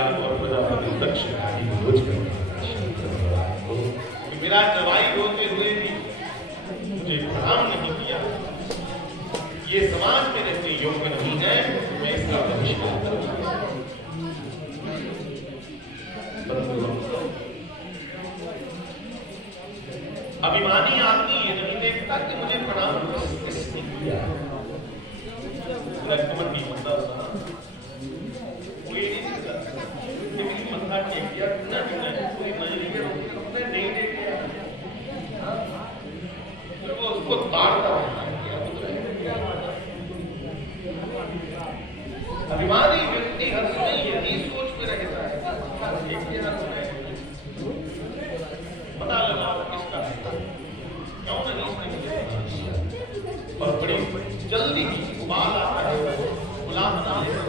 किया और प्रजापति दक्ष आदि खोज कर मेरा जवाई होते हुए भी मुझे प्रणाम नहीं किया, ये समाज में रहने योग्य नहीं है, मैं इसका बहिष्कार करूंगा। अभिमानी आदमी ये नहीं देखता कि मुझे प्रणाम किसने किया, कमंडी होता कोई नहीं देखता, लेकिन मत्था टेक दिया ना कोई नजरिए उसने नहीं देखा, फिर वो उसको ताड़ता रहता है। अभिमानी व्यक्ति हर समय यही सोच में रहता है, पता लगाओ किसका है, क्यों नहीं, और बड़ी जल्दी बाल आता है, गुलाम बना लेता है।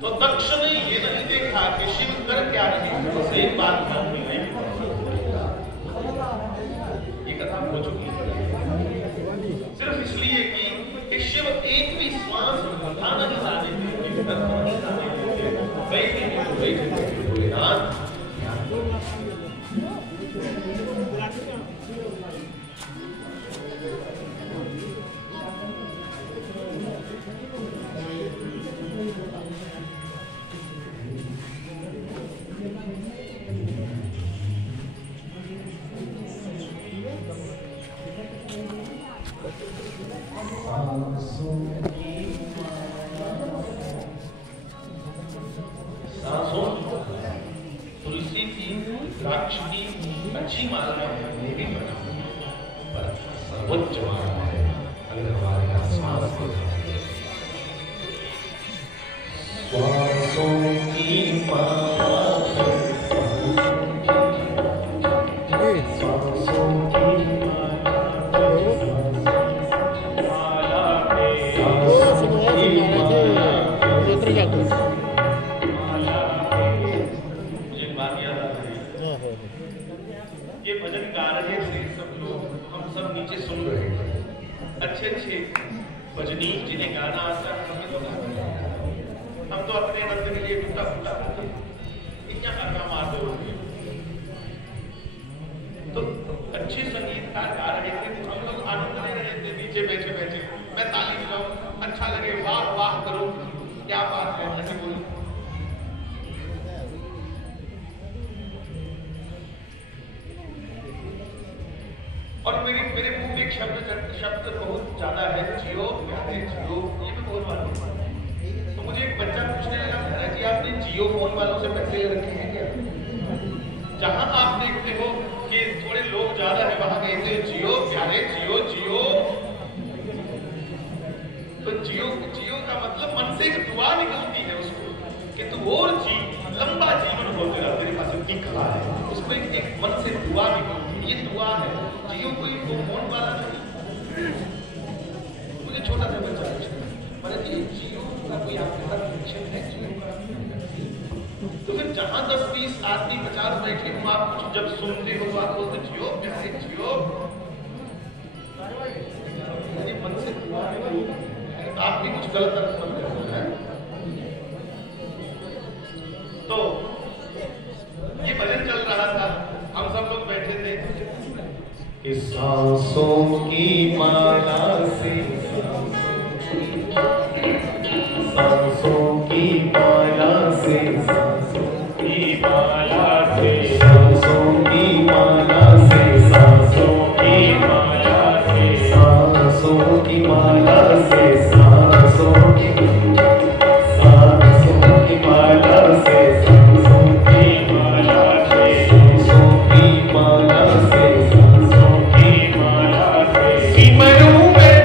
तो दक्ष ने ये नहीं देखा कि शिव कर क्या रहे, एक बात ध्यान में नहीं, ये कथा हो चुकी है सिर्फ इसलिए कि शिव एक भी श्वास उठा नहीं जाने तुलसी की वृक्ष की अच्छी माला है, ये भी बना, पर सर्वोच्च माला है अगर हमारे यहाँ सांस को श्वासों की माला ये भजन गा रहे थे सब लोग, हम सब नीचे सुन रहे हैं, अच्छे अच्छे भजनी जिन्हें गाना आता है हमें तो गाना, हम तो अपने आनंद के लिए टूटा फूटा इतना गाना मार दो, तो अच्छे संगीतकार गा रहे थे तो हम लोग आनंद ले रहे थे नीचे बैठे बैठे, मैं ताली बजाऊं, अच्छा लगे, वाह वाह करो, क्या बात है, ऐसे बोलो। और मेरे मुंह में शब्द बहुत ज्यादा है, जियो प्यारे जियो, ये भी बहुत बात है। तो मुझे एक बच्चा पूछने लगा, महाराज जी आपने जियो फोन वालों से पैसे ले रखे हैं क्या? जहां आप देखते हो कि थोड़े लोग ज्यादा है वहां कहते हैं जियो प्यारे जियो जियो, तो जियो का मतलब मन से एक दुआ निकलती है उसको कि तू और जी, लंबा जीवन हो तेरे पास दिखला है, उसको एक मन से दुआ निकलती है, ये दुआ है। जियो कोई तो फोन वाला नहीं, मुझे छोटा सा बच्चा पूछता है जियो का कोई आपके साथ कनेक्शन है जियो का? तो फिर जहां 10-20 आदमी 50 बैठे हो, आप कुछ जब सुनते हो तो आप बोलते जियो प्यारे जियो, मन से दुआ है, आप भी कुछ गलत अर्थ मत करते हैं। तो ये भजन चल रहा था, हम सब लोग बैठे थे, इस सांसों की माला से, सांसों की माला से, सांसों की माला से, सांसों की माला से, सांसों की माला से, सांसों की माला से, सांसों की माला से, सांसों की माला से, सांसों की माला से, सिमरू में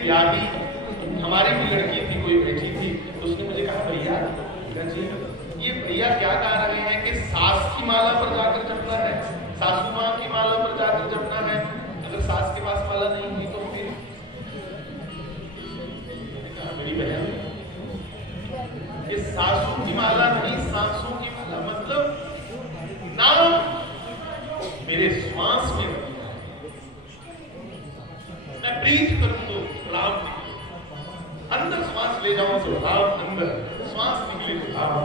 ब्याही हमारी भी लड़की थी, कोई बैठी थी, तो उसने मुझे कहा भैया जी ये भैया क्या कह रहे हैं कि सास की माला पर जाकर जपना है, सासू माँ की माला पर जाकर जपना है, अगर सास के पास माला नहीं हुई तो फिर मेरी बहन ये सासू की माला नहीं, सासू की माला मतलब नाम मेरे श्वास में मैं ब्रीथ करूं तो राम निकले, अंदर श्वास ले जाऊं तो राम, अंदर श्वास निकले तो राम।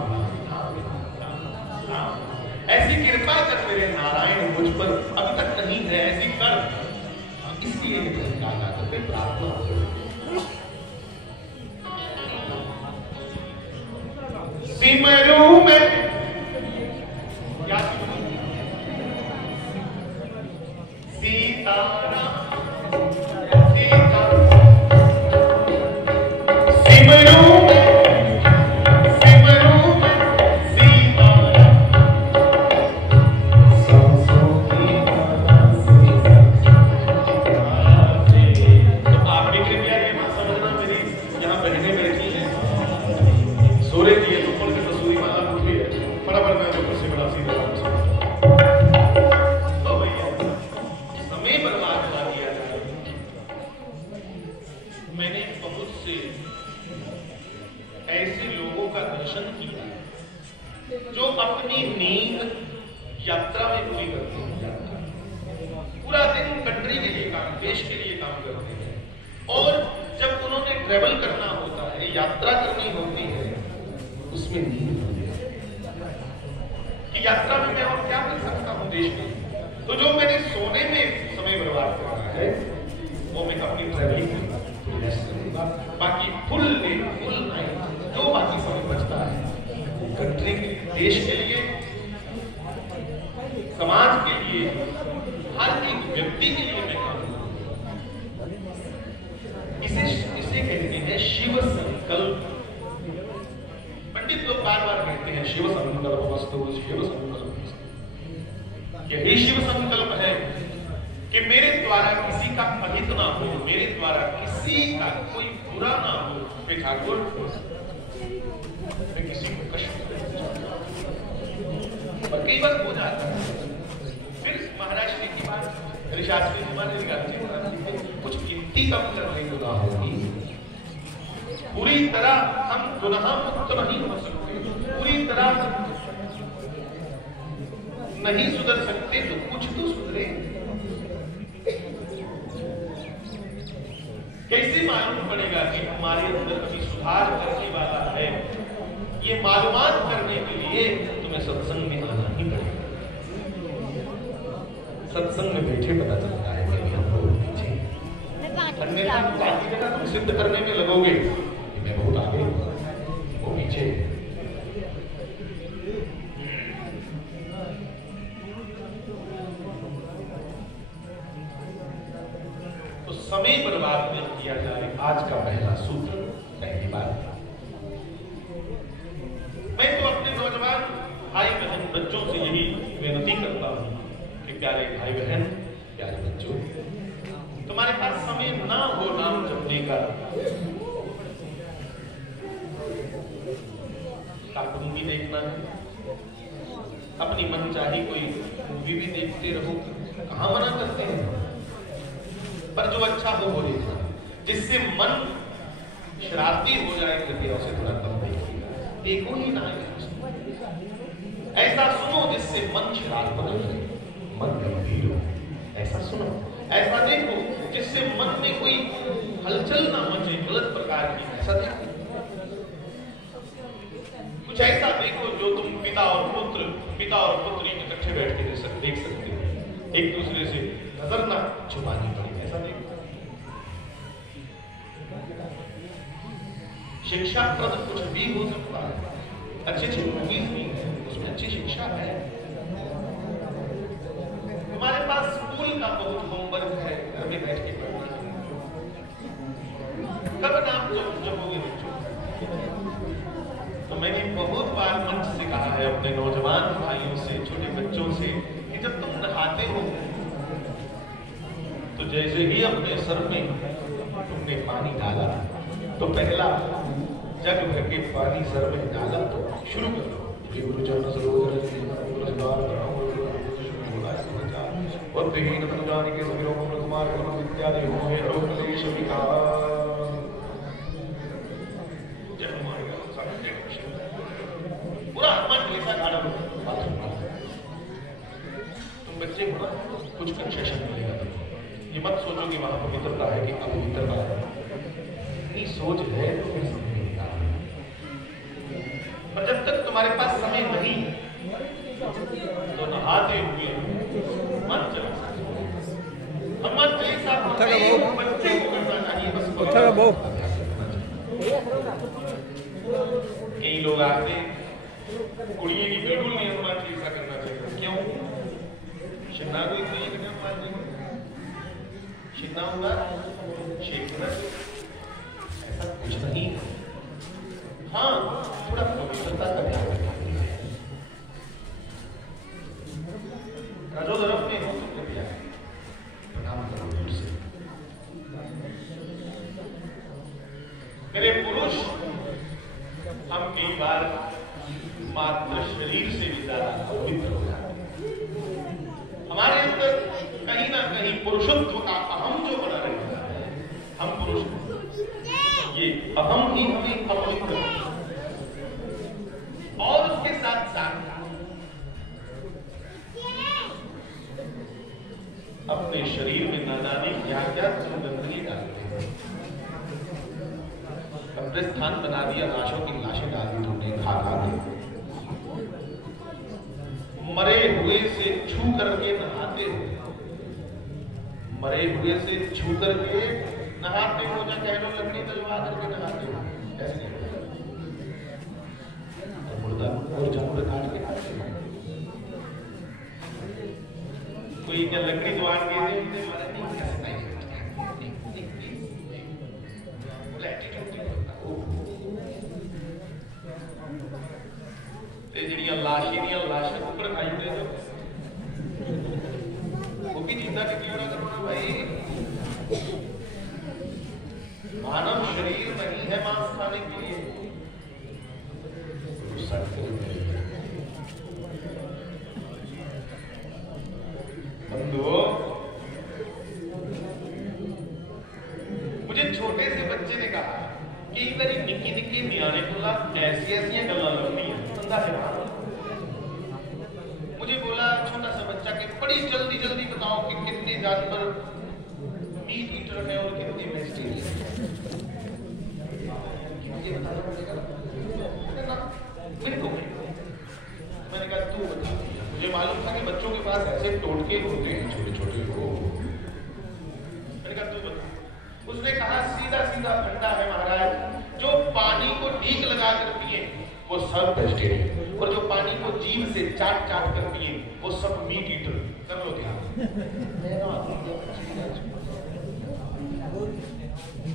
ऐसी कृपा कर मेरे नारायण मुझ पर, अभी तक नहीं है ऐसी कर, इसलिए करते प्रार्थना सिमरू में क्या सीताराम जो अपनी नींद यात्रा में पूरी करते हैं, पूरा दिन कंट्री के लिए काम, देश के लिए काम करते हैं, और जब उन्होंने ट्रेवल करना होता है, यात्रा करनी होती है, उसमें नींद होती है कि यात्रा में मैं और क्या कर सकता हूँ देश में। तो जो मैंने सोने में समय बर्बाद करना है वो मैं अपनी ट्रेवलिंग में बाकी फुल नाइट जो बाकी समय बचता है कंट्री के लिए, देश के लिए, समाज के लिए, हर एक व्यक्ति के लिए मैं काम करूं। इसे कहते हैं शिव संकल्प। पंडित लोग बार बार कहते हैं शिव संकल्प वस्तु, शिव संकल्प वस्तु। यही शिव संकल्प है कि मेरे द्वारा किसी का अहित ना हो, मेरे द्वारा किसी का कोई बुरा ना हो। मैं ठाकुर मैं किसी को कष्ट और कई बार हो जाता है। फिर महाराज श्री की बात, ऋषाश्री की बात, कुछ गिनती कम करने को ना होगी। पूरी तरह हम गुनाह मुक्त नहीं हो सकते, पूरी तरह नहीं सुधर सकते, तो कुछ तो सुधरे। कैसे मालूम पड़ेगा कि हमारे अंदर अभी सुधार करने वाला है? ये मालूमात करने के लिए तुम्हें सत्संग में आना ही पड़ेगा। सत्संग में बैठे पता चलता है कि हम बहुत पीछे, अन्यथा बाकी जगह तुम सिद्ध करने में लगोगे कि मैं बहुत आगे, वो पीछे। तो समय बर्बाद नहीं किया जाए, आज का पहला सूत्र, पहली बात। मैं तो अपने नौजवान भाई बहन बच्चों से यही विनती करता हूं कि प्यारे भाई बहन, प्यारे बच्चों, तुम्हारे पास समय ना हो नाम जपने का, कार्टून भी देखना है, अपनी मनचाही कोई मूवी भी देखते रहो, कहां मना करते हैं, पर जो अच्छा हो वो देखना, जिससे मन शरारती हो जाए, कृपया उसे थोड़ा कम देखिएगा। देखो ही ना ऐसा सुनो जिससे मन शरारत करे, मन गंभीर हो, ऐसा सुनो, ऐसा देखो जिससे मन में कोई हलचल ना मचे गलत प्रकार की, ऐसा देखो। कुछ ऐसा देखो जो तुम पिता और पुत्री इकट्ठे बैठ के देख सकते हो, एक दूसरे से नजर ना छुपानी पड़े, ऐसा देखो। शिक्षाप्रद कुछ भी हो सकता है, अच्छी अच्छी मूवीज भी है, उसमें अच्छी शिक्षा है। तुम्हारे पास स्कूल का बहुत होमवर्क है, घर में बैठ के पढ़ना है, कब नाम जपोगे बच्चों? तो मैंने बहुत बार मंच से कहा है अपने नौजवान भाइयों से, छोटे बच्चों से, कि जब तुम नहाते हो तो जैसे ही अपने सर में तुमने पानी डाला तो पहला जग भर के पानी सर में डाला तो शुरू कर दो। और प्रेमी जाने के सभी लोगों में कुमार इत्यादि होंगे रोकलेश पूरा हनुमान चालीसा गाना तुम बच्चे हो ना, कुछ कंसेशन मिलेगा तुमको। ये मत सोचो कि वहां पवित्रता है कि अपवित्रता है, नहीं सोच है तो फिर समझेगा। और जब तक तुम्हारे पास समय नहीं तो नहाते हुए मन चला हनुमान चालीसा बच्चे को करना चाहिए बस। कई लोग आते कुड़िए की बिल्कुल नहीं हनुमान चालीसा करना चाहिए, क्यों? शिन्ना को इतनी हनुमान जी शिन्ना होगा शेखना ऐसा कुछ नहीं। हाँ थोड़ा पवित्रता का ध्यान रखना है। राजो तरफ में हो तो कृपया प्रणाम करो दूर से। मेरे पुरुष हम कई बार मात्र शरीर से भी ज्यादा पवित्र हो जाते हैं। हमारे अंदर कहीं ना कहीं पुरुषत्व का अहम जो बना रहता है, हम पुरुष ये अहम ही हमें अपवित्र और उसके साथ साथ अपने शरीर में न जाने क्या क्या दुर्गंधली डालते हैं। कब्रिस्तान बना दिया, लाशों की लाशें डाल दी तुमने खा के। मरे हुए से छू करके नहाते हो, मरे हुए से छू करके नहाते हो, या कह लो लकड़ी तलवा करके नहाते हो, ऐसे नहीं। मुर्दा और जानवर काट के खाते हो। कोई क्या लकड़ी द्वार के दे लाशें ऊपर खाई उड़े जो वो भी चिंता कितनी होना करो ना भाई। मानव शरीर नहीं है मांस खाने के लिए। मुझे छोटे से बच्चे ने कहा कि मेरी निक्की निक्की नियाने को ऐसी ऐसी गल्ला लगनी है। मुझे बोला छोटा सा बच्चा कि बड़ी जल्दी जल्दी बताओ कि कितने जानवर मीट ईटर है और कितने वेजिटेरियन है। मैंने कहा तू बता। मुझे मालूम था कि बच्चों के पास ऐसे टोटके होते हैं छोटे छोटे को। मैंने कहा तू बता। उसने कहा सीधा सीधा फंडा है महाराज, जो पानी को डीक लगा कर पिए वो सब वेजिटेरियन, और जो पानी को जीभ से चाट चाट कर पिए वो सब मीट ईटर। कर लो ध्यान।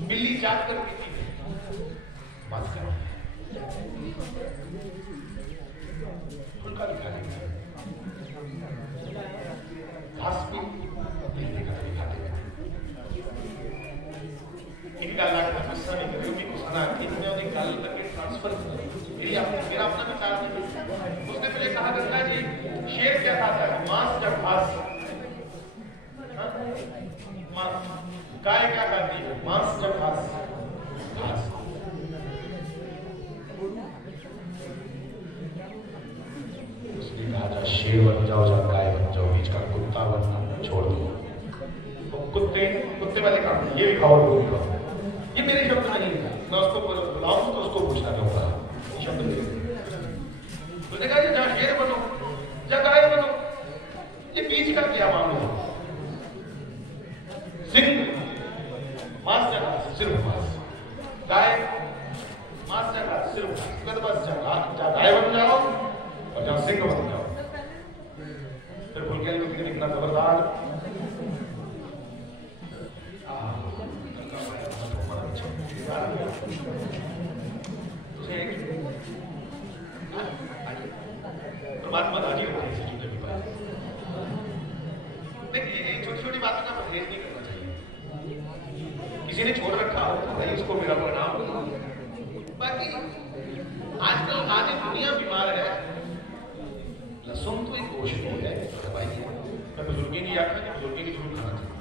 बिल्ली चाट कर पीती है, बात करो उनका भी खा लेंगे। घास भी बिल्ली का भी खा लेंगे। इनका लाखा गुस्सा नहीं करेगी, उनको सुना कि इन्होंने उन्हें गाल करके ट्रांसफर किया। मेरा अपना विचार नहीं। उसने पहले कहा गंगा जी शेर क्या खाता है? मांस या घास? मांस। गाय क्या खाती है? मांस या घास? घास। उसने कहा जा शेर बन जाओ या गाय बन जाओ, बीच का कुत्ता बनना छोड़ दो। तो कुत्ते वाले काम ये भी खाओ वो भी खाओ। ये मेरे शब्द नहीं है, मैं उसको बुलाऊं तो उसको पूछना चाहूंगा शब्द। उसने कहा जा शेर बनो या गाय बनो, ये बीच का क्या मामला है? सिंह मांस या घास? सिर्फ मांस। गाय मांस या घास? सिर्फ घास। बस जा गाय बन जाओ और जा सिंह बन जाओ। फिर फुल के लिए कितना खबरदार। परमात्मा राजी होता है छोटी छोटी बातों का परहेज नहीं करना चाहिए। किसी किसी ने छोड़ रखा हो तो भाई उसको मेरा प्रणाम। बाकी आजकल आधी दुनिया बीमार है। लहसुन तो एक औषधि है भाई, मैं बुजुर्गी नहीं आता कि बुजुर्गी की जरूर खाना चाहिए।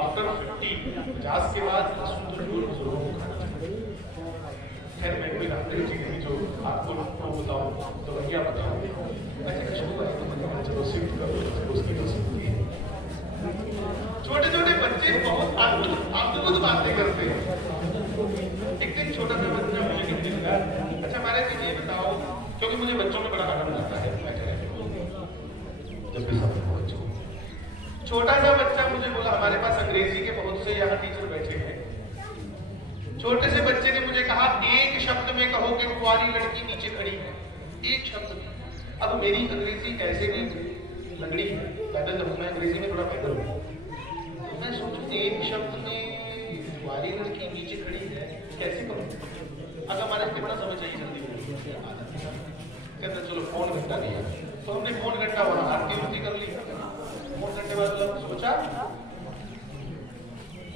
आफ्टर 50 के बाद लहसुन तो जरूर बुजुर्गों को खाना चाहिए। खैर मैं कोई डॉक्टर चीज नहीं जो आपको बताऊं, तो भैया बताओ ऐसे खुशबू आई तो मैंने चलो शिफ्ट करो उसकी तो सुनती है। छोटे छोटे बच्चे बहुत अद्भुत बातें करते हैं। एक दिन छोटा सा बच्चा मुझे कहने लगा, अच्छा महाराज जी ये बताओ, क्योंकि मुझे बच्चों में बड़ा आनंद आता है जब भी सब बच्चों, छोटा सा बच्चा मुझे बोला हमारे पास अंग्रेजी के बहुत से यहाँ टीचर बैठे हैं। छोटे से बच्चे ने मुझे कहा एक शब्द में कहो कि कुंवारी लड़की नीचे खड़ी है, एक शब्द में। अब मेरी अंग्रेजी ऐसे नहीं लगड़ी है, पैदल जब मैं अंग्रेजी में थोड़ा पैदल हूँ, तो मैं सोचूं एक शब्द में कुंवारी लड़की नीचे खड़ी है कैसे कहूँ। अगर हमारे कितना समय चाहिए जल्दी कहते चलो फोन घंटा लिया, तो हमने फोन घंटा वहां आरती उरती कर ली। फोन घंटे बाद सोचा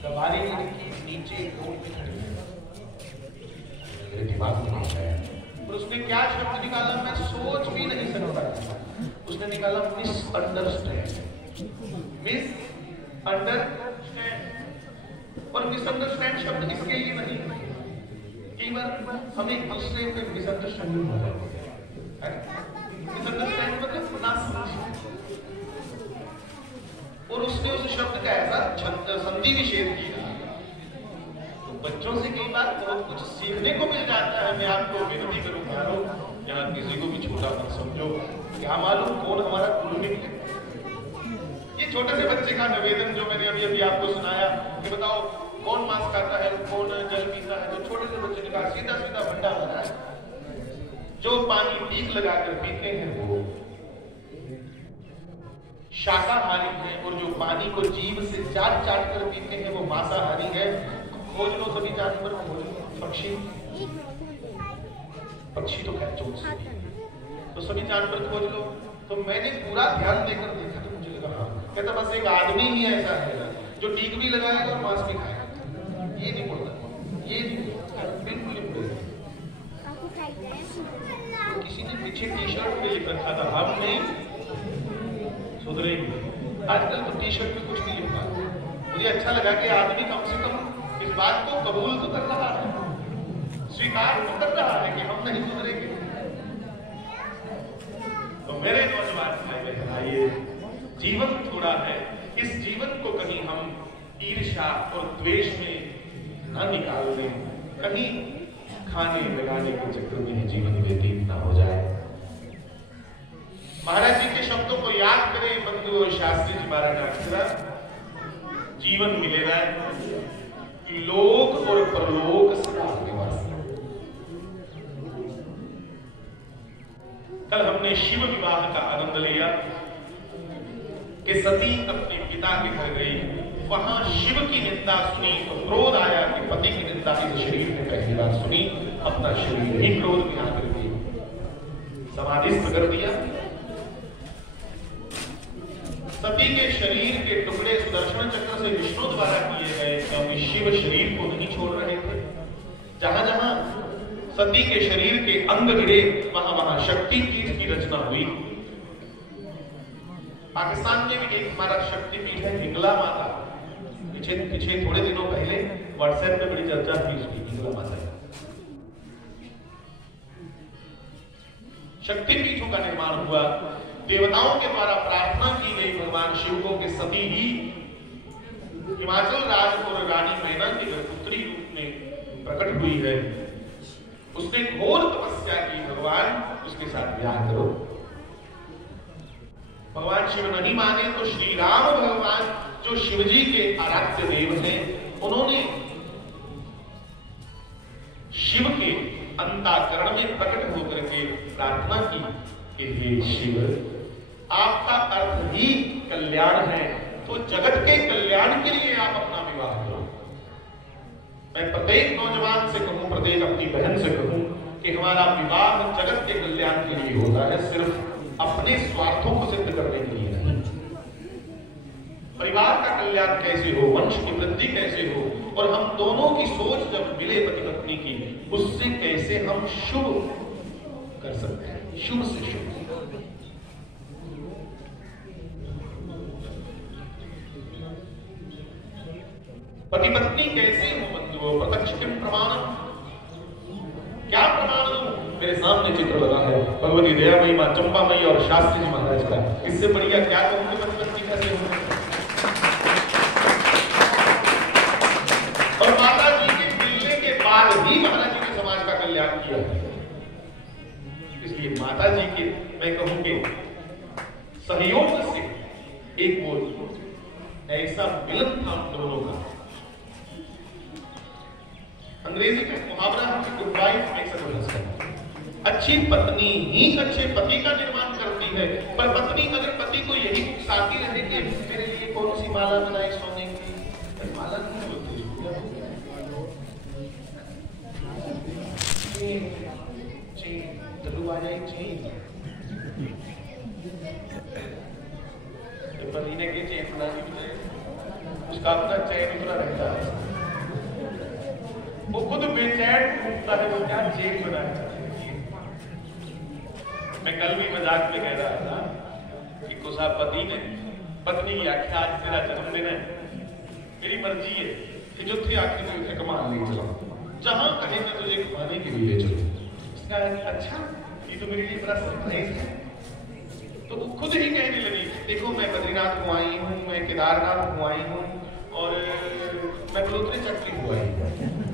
कुंवारी लड़की नीचे रोड पे खड़ी है, मेरे दिमाग में आ गया। और उसने क्या शब्द निकाला मैं सोच भी नहीं सकता। उसने निकाला मिसअंडरस्टैंड। मिसअंडरस्टैंड, और मिसअंडरस्टैंड शब्द इसके लिए नहीं, कई बार हम एक दूसरे पे मिसअंडरस्टैंडिंग हो जाती है। मिसअंडरस्टैंड मतलब ना समझ। और उसने उस शब्द का ऐसा संधि विच्छेद किया। तो बच्चों से कई बार बहुत कुछ सीखने को मिल जाता है। मैं आपको विनती करूंगा, यहाँ किसी को भी छोटा मत समझो, क्या मालूम कौन हमारा गुरु है। ये छोटे से बच्चे का निवेदन जो मैंने अभी अभी आपको सुनाया कि बताओ कौन मांस खाता है, कौन जल पीता है, तो छोटे से बच्चे ने कहा सीधा सीधा भंडा बना है। जो पानी टीक लगाकर पीते हैं वो शाकाहारी है, और जो पानी को जीभ से चाट चाट कर पीते हैं वो मांसाहारी है। खोज लो सभी जानवर, खोज लो पक्षी, पक्षी तो खैर चोट से, तो सभी जानवर खोज लो। तो मैंने पूरा ध्यान देकर देखा तो मुझे लगा कहता बस एक आदमी ही ऐसा है जो टीक भी लगाएगा और मांस भी खाएगा। ये नहीं बोलता, ये बिल्कुल नहीं बोलता। तो किसी ने पीछे टी शर्ट पे लिख रखा था हम नहीं सुधरेंगे। आजकल तो टी शर्ट पे कुछ नहीं लिखा। मुझे अच्छा लगा कि आदमी कम से कम इस बात को कबूल तो कर रहा है, स्वीकार तो कर रहा है कि हम नहीं सुधरेंगे। तो मेरे नौजवान भाई बहन आइए, जीवन थोड़ा है, इस जीवन को कहीं हम ईर्ष्या और द्वेष में न निकाल दें, कहीं खाने लगाने के चक्कर में जीवन व्यतीत ना हो जाए। महाराज जी के शब्दों को याद करें बंधु और शास्त्री जी बारह अक्षरा, जीवन मिलेगा लोक और परलोक सदा निवासी। कल हमने शिव विवाह का आनंद लिया कि सती अपने पिता के घर गई, वहां शिव की निंदा सुनी तो क्रोध आया कि पति की निंदा इस शरीर ने पहली बार सुनी, अपना शरीर ही क्रोध में आकर के समाधिस्थ कर दिया। सती के शरीर के टुकड़े सुदर्शन चक्र से विष्णु द्वारा किए गए, क्योंकि शिव शरीर को नहीं छोड़ रहे थे। जहां जहां सती के शरीर के अंग गिरे वहां वहां शक्ति पीठ की रचना हुई। पाकिस्तान में भी एक हमारा शक्ति पीठ है हिंगला माता। पीछे थोड़े दिनों पहले व्हाट्सएप पे बड़ी चर्चा थी उसकी, हिंगला माता। शक्ति पीठों का निर्माण हुआ, देवताओं के द्वारा प्रार्थना की गई भगवान शिव को कि सती ही हिमाचल राज और रानी मैना के पुत्री रूप में प्रकट हुई है। उसने घोर तपस्या की, भगवान उसके साथ ब्याह करो। भगवान शिव नहीं माने तो श्री राम भगवान जो शिवजी के आराध्य देव हैं, उन्होंने शिव के अंतःकरण में प्रकट होकर के प्रार्थना की कि हे शिव, आपका अर्थ ही कल्याण है, तो जगत के कल्याण के लिए आप अपना विवाह करो। मैं प्रत्येक नौजवान से कहूं, प्रत्येक अपनी बहन से कहूं कि हमारा विवाह जगत के कल्याण के लिए होता है, सिर्फ अपने स्वार्थों को सिद्ध करने के लिए नहीं। परिवार का कल्याण कैसे हो, वंश की वृद्धि कैसे हो, और हम दोनों की सोच जब मिले पति पत्नी की, उससे कैसे हम शुभ कर सकते हैं, शुभ से शुभ। पति पत्नी कैसे हो बंधुओं, प्रत्यक्ष किम प्रमाणम, क्या प्रमाण दूं? मेरे सामने चित्र लगा है भगवती दयामयी मां चंपामयी और शास्त्री जी महाराज का। इससे बढ़िया क्या कहूंगे पति पत्नी कैसे हो। और माता जी के मिलने के बाद ही महाराज जी ने समाज का कल्याण किया। इसलिए माता जी के मैं कहूं कि सहयोग से एक वो ऐसा मिलन था दोनों का। अंग्रेजी में मुहावरा है, good wife makes a good husband. अच्छी पत्नी ही अच्छे पति का निर्माण करती है। पर पत्नी अगर पति को यही उकसाती रहे कि मेरे लिए कौन सी माला बनाए सोने की, माला नहीं बोलती, चलू आ जाए चेन, पति ने की चेन बना दी, उसका अपना चैन उतना रहता है, वो खुद बेचैन घूमता है, वो क्या चेन बनाया। मैं कल भी मजाक में कह रहा था कि कुसा पति ने पत्नी की आख्या आज तेरा जन्मदिन है, मेरी मर्जी है कि जो थे आखिर में उसे कमा ले चलो, जहां कहे मैं तुझे घुमाने के लिए चलो। उसका अच्छा ये तो मेरे लिए बड़ा सरप्राइज है। तो वो खुद ही कहने लगी, देखो मैं बद्रीनाथ घुमाई हूँ, मैं केदारनाथ घुमाई हूँ, और मैं बलोतरी चक्री घुमाई हूँ,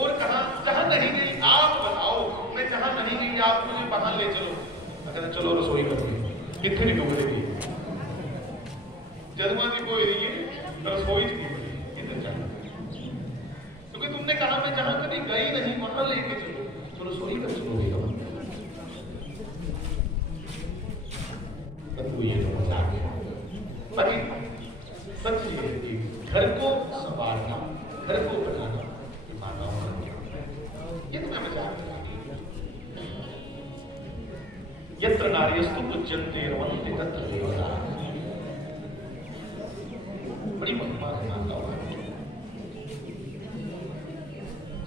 और कहा जहां नहीं गई आप बताओ, मैं जहां नहीं गई आप मुझे वहां ले चलो। अगर चलो रसोई करोगे कितने डूबेगी, जदमा जी को रसोई क्योंकि तुमने कहा मैं जहां कभी गई नहीं वहां लेके चलो, तो रसोई कर चलोगे। ये तो मजाक है, पर सच ये है कि घर को संभालना, घर को बनाना ये तो मैं मजाक कर रहा हूं। यत्र नार्यस्तु पूज्यन्ते रमन्ते तत्र देवताः, बड़ी महिमा है माताओं।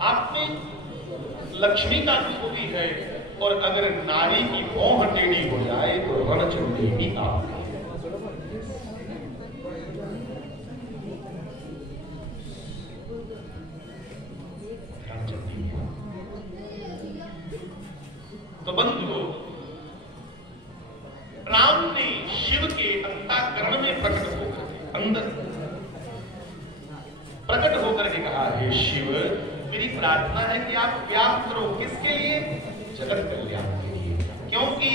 आप में लक्ष्मी का अनुभूति है, और अगर नारी की भौं टेढ़ी हो जाए तो रणचंडी भी आप है। तो बंधुओं, राम ने शिव के अंतःकरण में प्रकट होकर अंदर प्रकट होकर के कहा, हे शिव मेरी प्रार्थना है कि आप व्याप करो, किसके लिए? जगत कल्याण के लिए। क्योंकि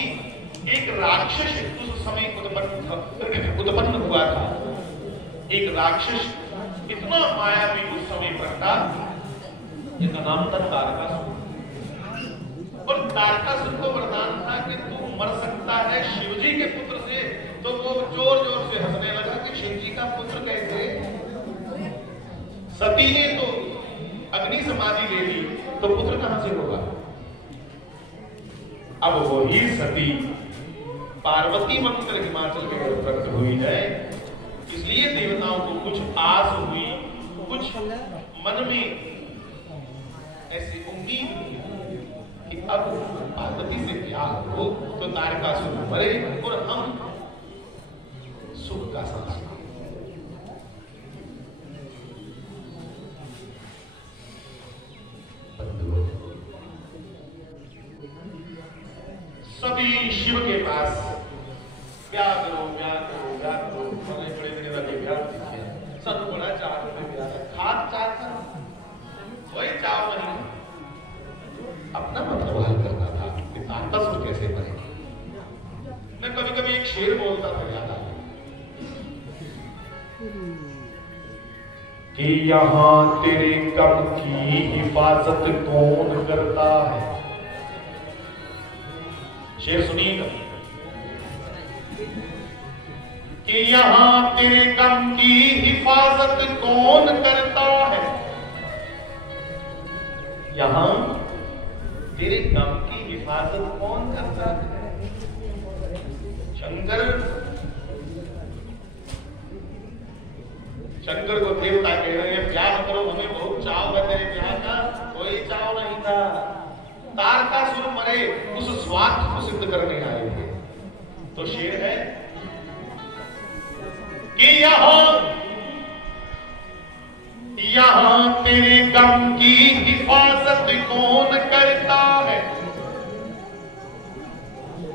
एक राक्षस उस समय उत्पन्न हुआ था। एक राक्षस इतना मायावी उस समय प्रकटा, जिसका नाम था तारकासुर। और तारकासुर को वरदान था कि तू मर सकता है शिवजी के पुत्र से। तो वो जोर जोर से हंसने लगा कि शिवजी का पुत्र कैसे? सती ने तो अग्नि समाधि ले ली, तो पुत्र कहां से होगा? अब वही सती पार्वती मंत्र हिमाचल के ओर प्रकट हुई है। इसलिए देवताओं को कुछ आस हुई, कुछ मन में ऐसी उम्मीद हुई कि अब पार्वती से प्यार हो तो तारकासुर मरे और हम सुख का सांस लें। सभी शिव के पास ब्याह करो, ब्याह करो, ब्याह करो, बड़े बड़े बड़े वाले ब्याह दिखे, सब बड़ा चाह ब्याह खाद चाहता वही चाव नहीं, अपना मतलब हल करना था कि तारकासुर कैसे मरे। मैं कभी कभी एक शेर बोलता था, याद आ कि यहाँ तेरे कब की हिफाजत कौन करता है। शेर सुनिएगा कि यहाँ तेरे गम की हिफाजत कौन करता है। यहाँ तेरे गम की हिफाजत कौन करता है? शंकर शंकर को देवता कह रहे हैं ब्याह करो, हमें बहुत चाव है तेरे ब्याह का। कोई चाव नहीं था। तारकासुर मरे उस स्वार्थ को सिद्ध करने आए थे। तो शेर है कि यहां तेरे गम की हिफाजत कौन करता है,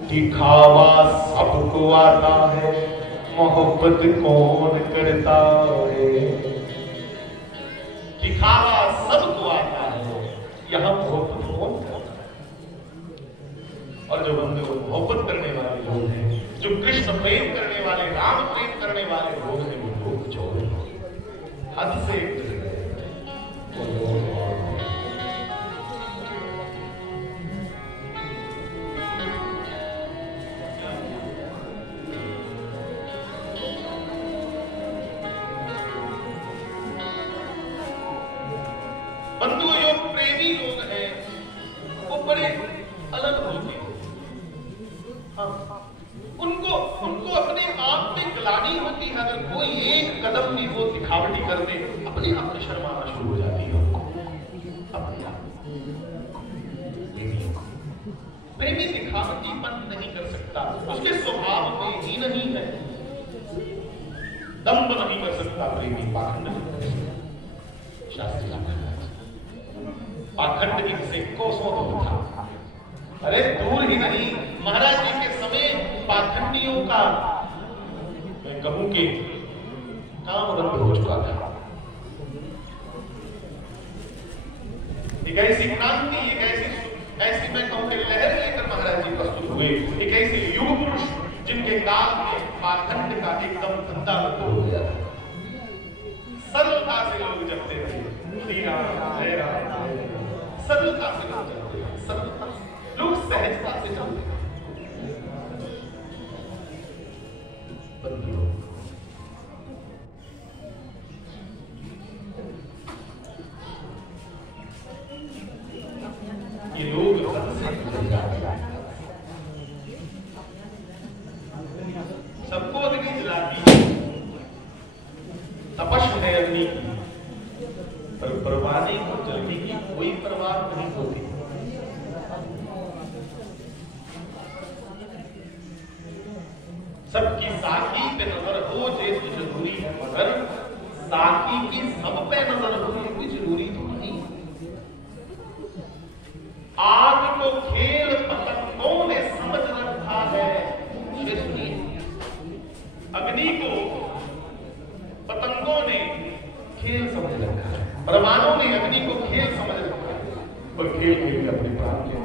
दिखावा सबको आता है, मोहब्बत कौन करता है। दिखावा सबको आता है, यहां मोहब्बत कौन करता है। और जो बंदे को मोहब्बत करने वाले लोग हैं, जो कृष्ण प्रेम करने वाले, राम प्रेम करने वाले लोग हैं, वो लोग छोड़ हद से बंधु जो प्रेमी लोग हैं वो बड़े अलग होते हैं। हाँ, उनको अपने आप में ग्लानि होती है। अगर कोई एक कदम भी वो दिखावटी कर दे, अपने आप में शर्माना शुरू हो जाती है उनको अपने आप। प्रेमी दिखावटीपन नहीं कर सकता, उसके स्वभाव में ही नहीं है। दंभ नहीं कर सकता प्रेमी, पाखंड नहीं कर सकता। शास्त्री पाखंड इनसे कोसों दूर था। अरे दूर ही नहीं, महाराज जी के समय पाखंडियों का मैं कहूं कि काम रद्द हो चुका था। एक ऐसी क्रांति, एक ऐसी मैं कहूं कि लहर लेकर महाराज जी प्रस्तुत हुए। एक ऐसे युग पुरुष जिनके काल में पाखंड का एकदम धंधा बंद हो गया। सरलता से लोग जपते थे, श्री राम जय राम, सरलता से लोग जपते थे, सरलता से लोग सहजता से जपते थे। ये लोग सबको अग्नि जलाती है, तपश है अग्नि की, पर परवाने को जलने की कोई परवाह नहीं होती। सबकी साकी पे नजर हो जे तो जरूरी है, मगर साकी की सब पे नजर हो ये कोई जरूरी तो नहीं। आग को खेल पतंगों ने समझ रखा है। सुनिए, अग्नि को पतंगों ने खेल समझ रखा है, परमाणु ने अग्नि को खेल समझ रखा है, और खेल खेल अपने प्राण के।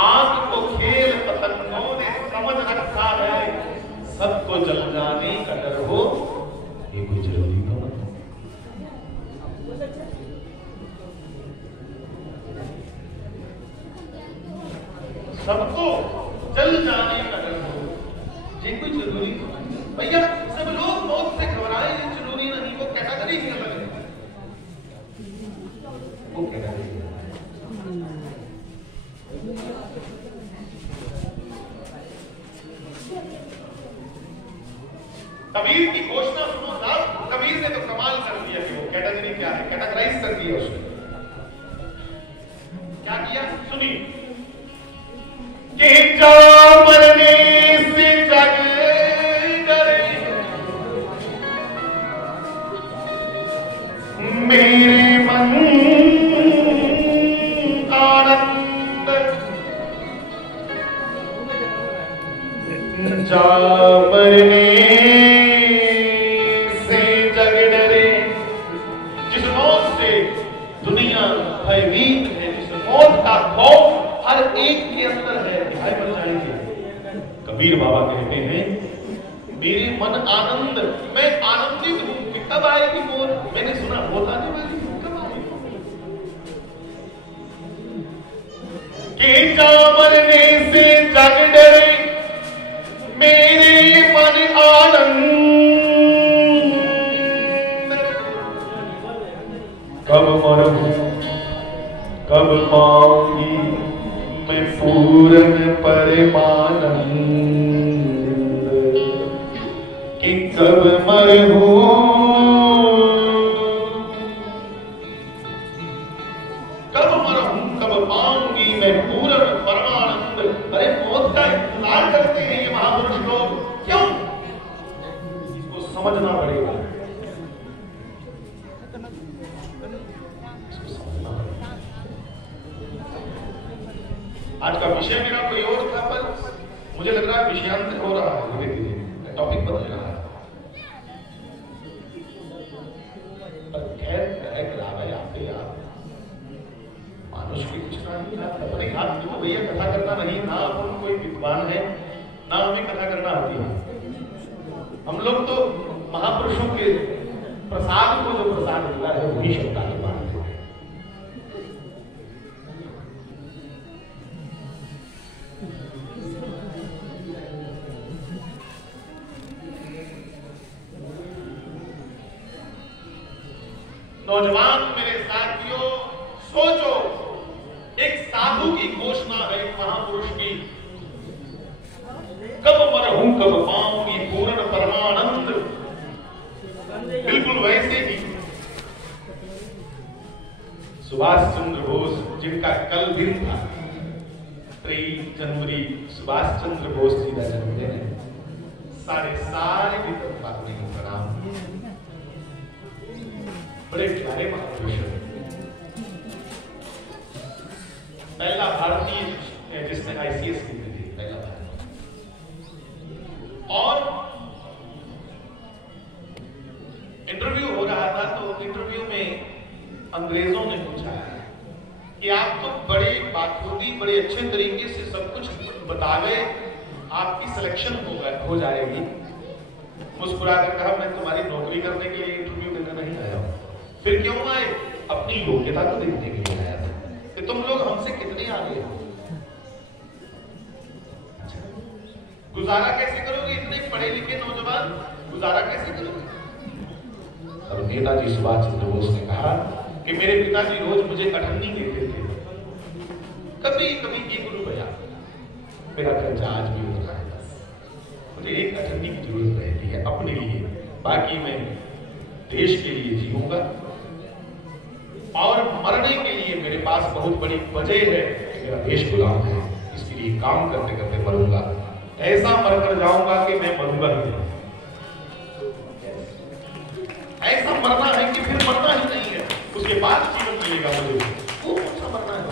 आग को खेल पतंगों ने समझ रखा है, सबको जल जाने का डर हो ये कोई जरूरी तो नहीं। सबको जल जाने का डर हो ये कोई जरूरी तो नहीं। भैया सब लोग मौत से घबराए, ये जरूरी नहीं। वो कैटेगरी ही अलग है, वो कैटेगरी। कबीर की घोषणा सुनो साहब, कबीर ने तो कमाल कर दिया कि वो कैटेगरी क्या है, कैटेगराइज कर दिया उसने। क्या किया सुनिए, कि जो मरने से जग डरे, मेरे मन आनंद, जा मरने से जग डरे। जिस मौत से दुनिया भयभीत है, जिस मौत का खौफ हर एक के अंदर है, दिखाई पड़ जाएंगे। कबीर बाबा कहते हैं मेरे मन आनंद, मैं आनंदित हूं कि कब आएगी मौत। मैंने सुना मौत आने वाली, कब आएगी। कि जा मरने से जग डरे, मेरे मन आनंद, कब मरूं कब पाऊंगी मैं पूर्ण परमानंद। कि कब मरहूं, कब मरहूं कब पाऊंगी मैं पूर्ण परमानंद। अरे मौत का इंतजार करते हैं ये महापुरुष लोग, क्यों? इसको समझना पड़ेगा। आज का विषय मेरा कोई और था, पर मुझे लग रहा है विषयांतर हो रहा है, धीरे धीरे टॉपिक बदल रहा है। पर खैर मानुष की कुछ ना अपने हाथ में, भैया कथा करना नहीं ना, अपन कोई विद्वान है ना हमें कथा करना आती है। हम लोग तो महापुरुषों के प्रसाद को जो प्रसाद मिला है वही शब्द आगे मानते हैं। नौजवान मेरे साथियों, सोचो, एक साधु की घोषणा है एक महापुरुष की, कब मरहूं कब पाऊंगी पूर्ण परमानंद। बिल्कुल वैसे ही सुभाष चंद्र बोस, जिनका कल दिन था 23 जनवरी, सुभाष चंद्र बोस जी का जन्मदिन है। सारे की तरफ अपने को प्रणाम। बड़े प्यारे महापुरुष, पहला भारतीय जिसने ICS की थी, पहला भारतीय। और इंटरव्यू हो रहा था, तो इंटरव्यू में अंग्रेजों ने पूछा कि आप तो बड़े बाखूबी बड़े अच्छे तरीके से सब कुछ बता गए, आपकी सिलेक्शन हो जाएगी। मुस्कुराकर कहा, मैं तुम्हारी नौकरी करने के लिए इंटरव्यू देने नहीं आया हूं। फिर क्यों आए? अपनी योग्यता को देखने के लिए आया था कि तुम लोग हमसे कितने आगे हो। अच्छा, गुजारा कैसे करोगे? इतने पढ़े लिखे नौजवान गुजारा कैसे करोगे? और नेताजी सुभाष चंद्र बोस ने कहा कि मेरे पिताजी रोज मुझे कठन्नी देते थे, कभी कभी 1 रुपया, मेरा खर्चा आज भी होता है। मुझे एक अठन्नी की जरूरत रहती है अपने लिए, बाकी मैं देश के लिए जीऊंगा और मरने के लिए मेरे पास बहुत बड़ी वजह है, मेरा देश गुलाम है, इसके लिए काम करते करते मरूंगा। ऐसा मरकर जाऊंगा कि मैं मरूंगा ही नहीं। ऐसा मरना है कि फिर मरना ही नहीं है, उसके बाद जीवन मिलेगा मुझे। वो कौन सा मरना है?